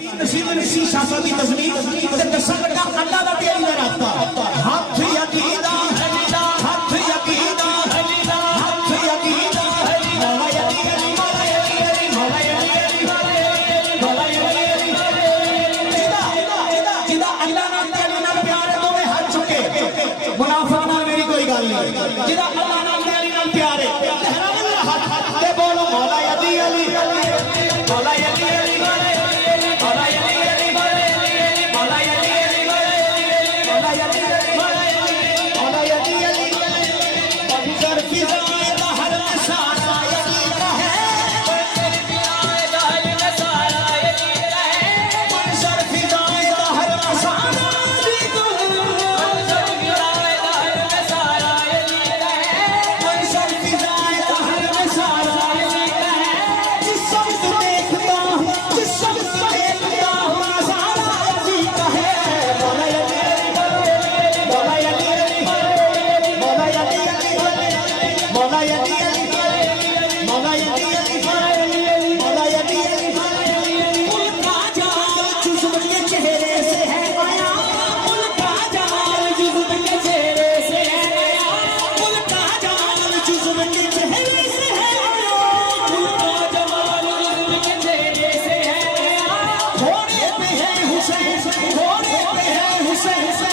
शीशा सा भी तस्वीर ते दसा लगा अल्लाह दा प्यारी दा रास्ता हाथ यकीदा हाथ यकीदा हाथ यकीदा मौला यकीदा मौला यकीदा मौला यकीदा मौला यकीदा जिदा अल्लाह नाल तेरे नाल प्यार है दोवें हाथ चुके मुनाफिक नाल मेरी कोई गल नहीं जिदा अल्लाह नाल तेरे नाल प्यार है लहरा हाथ ते बोलो मौला यकीदा मौला यकीदा Say